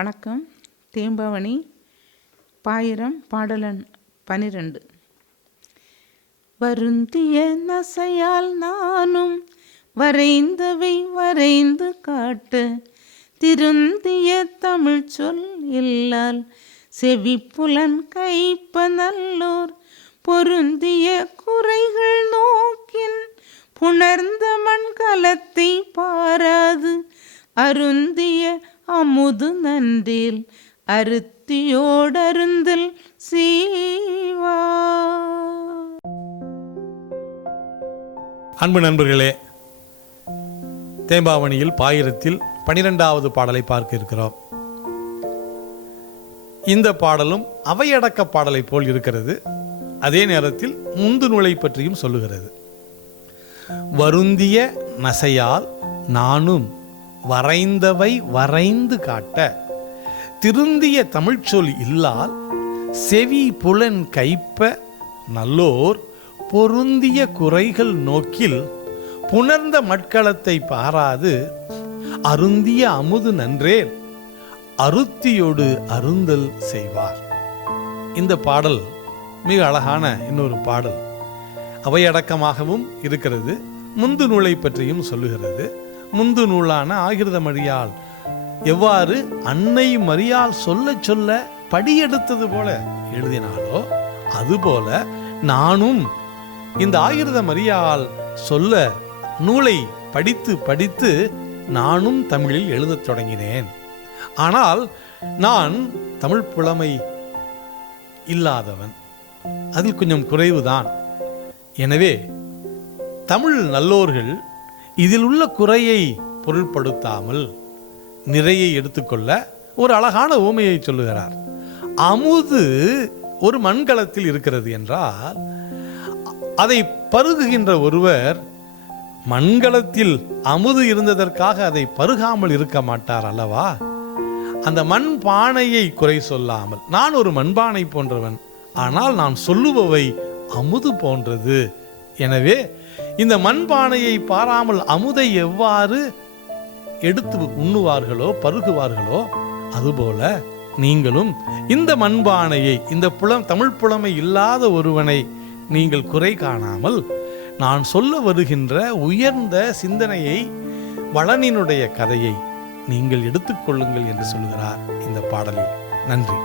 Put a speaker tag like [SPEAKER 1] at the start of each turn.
[SPEAKER 1] வணக்கம். தேம்பாவணி பாயிரம் பாடலன் பனிரெண்டு. வருந்திய நசையால் நானும் வரைந்தவை வரைந்து காட்ட. திருந்திய தமிழ் சொல் இல்லால் செவிப்புலன் கைப்ப நல்லோர் பொருந்திய குறைகள் நோக்கின் புணர்ந்த மண்கலத்தை பாராது. அருந்திய அமுது நன்றில் அருத்தியோடருந்தில் சீவா.
[SPEAKER 2] அன்பு நண்பர்களே தேம்பாவணியில் பாயிரத்தில் பனிரெண்டாவது பாடலை பார்க்க இருக்கிறோம். இந்த பாடலும் அவையடக்க பாடலை போல் இருக்கிறது. அதே நேரத்தில் முந்து நூலை பற்றியும் சொல்லுகிறது. வருந்திய நசையால் நானும் வரைந்தவை வரைந்து காட்ட. திருந்திய தமிழ்ச்சொல் இல்லால் செவி புலன் கைப்ப நல்லோர் பொருந்திய குறைகள் நோக்கில் புணர்ந்த மட்களத்தை பாராது அருந்திய அமுது நன்றே அருத்தியோடு அருந்தல் செய்வார். இந்த பாடல் மிக அழகான இன்னொரு பாடல். அவையடக்கமாகவும் இருக்கிறது முந்து நூலை பற்றியும் சொல்லுகிறது. முந்து நூலான ஆகிருத மொழியால் எவ்வாறு அன்னை மரியால் சொல்ல சொல்ல படியெடுத்தது போல எழுதினாலோ அதுபோல நானும் இந்த ஆகிருத மரியால் சொல்ல நூலை படித்து படித்து நானும் தமிழில் எழுதத் தொடங்கினேன். ஆனால் நான் தமிழ் புலமை இல்லாதவன். அதில் கொஞ்சம் குறைவுதான். எனவே தமிழ் நல்லோர்கள் இதில் உள்ள குறையை பொருட்படுத்தாமல் நிறையை எடுத்துக்கொள்ள ஒரு அழகான ஊமையை சொல்லுகிறார். அமுது ஒரு மண்கலத்தில் இருக்கிறது என்றால் அதை பருகுகின்ற ஒருவர் மண்கலத்தில் அமுது இருந்ததற்காக அதை பருகாமல் இருக்க மாட்டார் அல்லவா? அந்த மண் பானையை குறை சொல்லாமல் நான் ஒரு மண்பானை போன்றவன் ஆனால் நான் சொல்லுபவை அமுது போன்றது. எனவே இந்த மண்பானையை பாராமல் அமுதை எவ்வாறு எடுத்து உண்ணுவார்களோ பருகுவார்களோ அதுபோல நீங்களும் இந்த மண்பானையை இந்த புலம் தமிழ் புலமை இல்லாத ஒருவனை நீங்கள் குறை காணாமல் நான் சொல்ல வருகின்ற உயர்ந்த சிந்தனையை வளனினுடைய கதையை நீங்கள் எடுத்துக்கொள்ளுங்கள் என்று சொல்கிறார் இந்த பாடலில். நன்றி.